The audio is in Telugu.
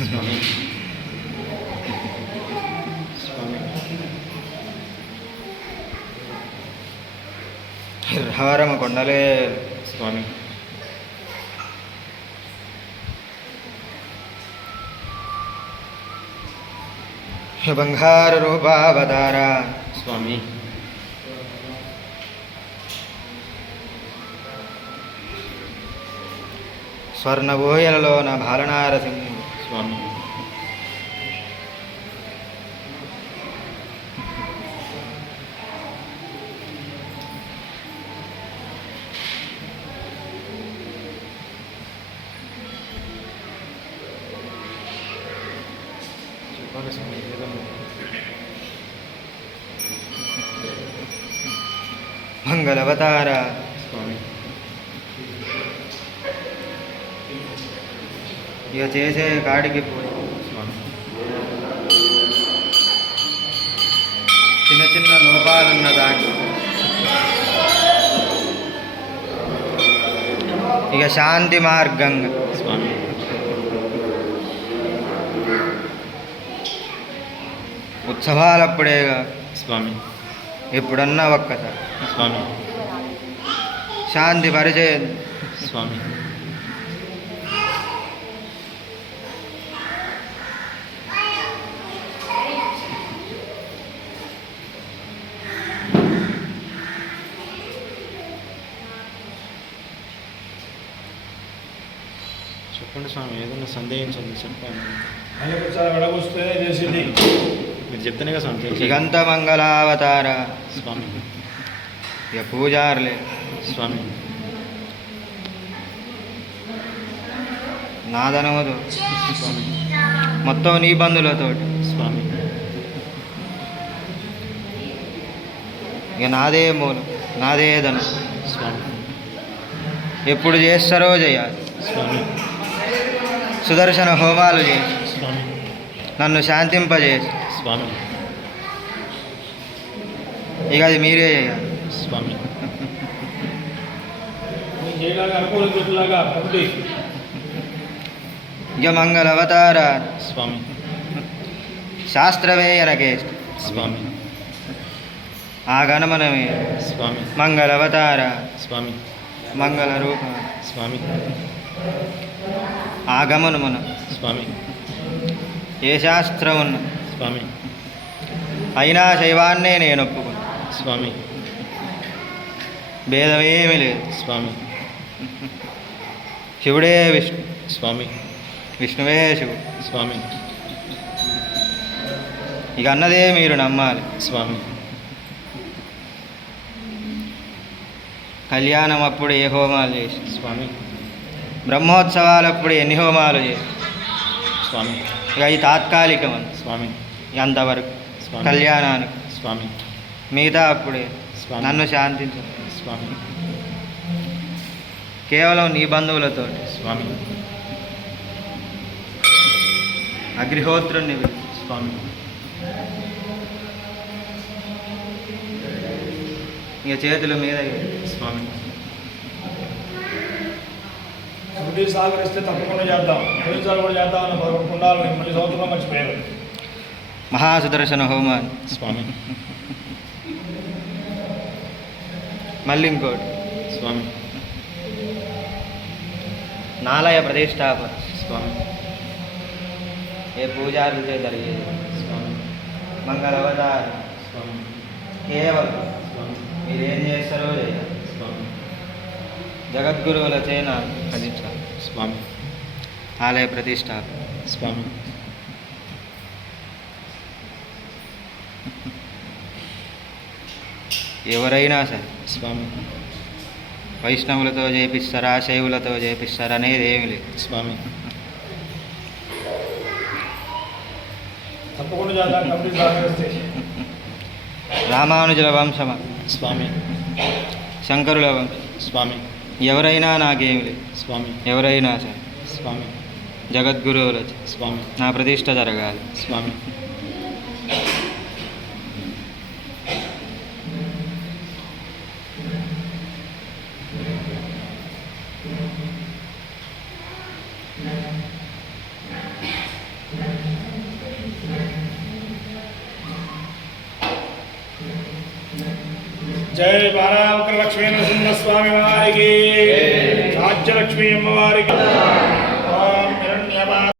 స్వామి స్వామి హారమ కొండలే స్వామి బంగారు రూపావతార స్వామి స్వర్ణభూయలలోన బాలనారసింహుడు స్వామి చెప్పాలి స్వామి ఏదన్నా మంగళవతార స్వామి ఇక చేసే కాడికి పోయి స్వామి చిన్న చిన్న లోపాలున్న దాంట్లో ఇక శాంతి మార్గంగా స్వామి ఉత్సవాలప్పుడేగా స్వామి ఎప్పుడన్నా ఒక్కసారి స్వామి శాంతి పరిచయం స్వామి చెప్పండి స్వామి ఏదైనా సందేహించండి చెప్పండి విడగొస్తే చేసింది మీరు చెప్తేనే కదా స్వామి తెలిసి. దిగంత మంగళావతార స్వామి ఇక పూజారులే స్వామి నాదనవదు స్వామి మొత్తం నీ బంధువులతోటి స్వామి ఇక నాదే మూలం నాదే ధనం స్వామి ఎప్పుడు చేస్తారో చేయాలి స్వామి సుదర్శన హోమాలు చేసి స్వామి నన్ను శాంతింపజేసి స్వామి ఇక అది మీరే చేయాలి స్వామి చేయలాగా అనుకూల జ్యోతిలాగా కమిటీ ఇక మంగళవతార స్వామి శాస్త్రమే ఎనకే స్వామి ఆ గణమనమే స్వామి మంగళవతార స్వామి మంగళ రూప స్వామి ఆ గమనమున స్వామి ఏ శాస్త్రం ఉన్న స్వామి అయినా శైవాన్నే నేను ఒప్పుకున్నాను స్వామి భేదమేమీ లేదు స్వామి శివుడే విష్ణు స్వామి విష్ణువే శివుడు స్వామి ఇక అన్నదే మీరు నమ్మాలి స్వామి కళ్యాణం అప్పుడు ఏ హోమాలు చేసి స్వామి బ్రహ్మోత్సవాలప్పుడు ఎన్ని హోమాలు చేసి స్వామి ఇక అది తాత్కాలికం అని స్వామి అంతవరకు స్వామి కళ్యాణానికి స్వామి మిగతా అప్పుడే స్వామి నన్ను శాంతించు స్వామి కేవలం నీ బంధువులతో స్వామి అగ్నిహోత్రుని స్వామి ఇక చేతుల మీద స్వామి కమిటీ సహకరిస్తే తప్పకుండా చేద్దాం పోయినసారి కూడా చేద్దాం అన్న కుండాలని మళ్ళీ సంవత్సరం మర్చిపోయారు మహాసుదర్శన హోమాన్ని స్వామి మళ్ళీ ఇంకోటి స్వామి నాలయ ప్రతిష్టాపన స్వామి ఏ పూజారులతో జరిగేది స్వామి మంగళవతారం స్వామి కేవలం స్వామి మీరేం చేస్తారో చేయాలి స్వామి జగద్గురువుల చేన భజించాలి స్వామి ఆలయ ప్రతిష్టాపన స్వామి ఎవరైనా సరే స్వామి వైష్ణవులతో చేపిస్తారా శైవులతో చేపిస్తారా అనేది ఏమి లేదు స్వామి తప్పకుండా చేద్దాం కమిటీ సహకరిస్తే రామానుజుల వంశమా స్వామి శంకరుల వంశం స్వామి ఎవరైనా నాకేమి లేదు స్వామి ఎవరైనా సరే స్వామి జగద్గురువుల స్వామి నా ప్రతిష్ట జరగాలి స్వామి జై బాలావక్ర లక్ష్మీ నరసింహస్వామి వారికి రాజ్యలక్ష్మీ అమ్మవారికి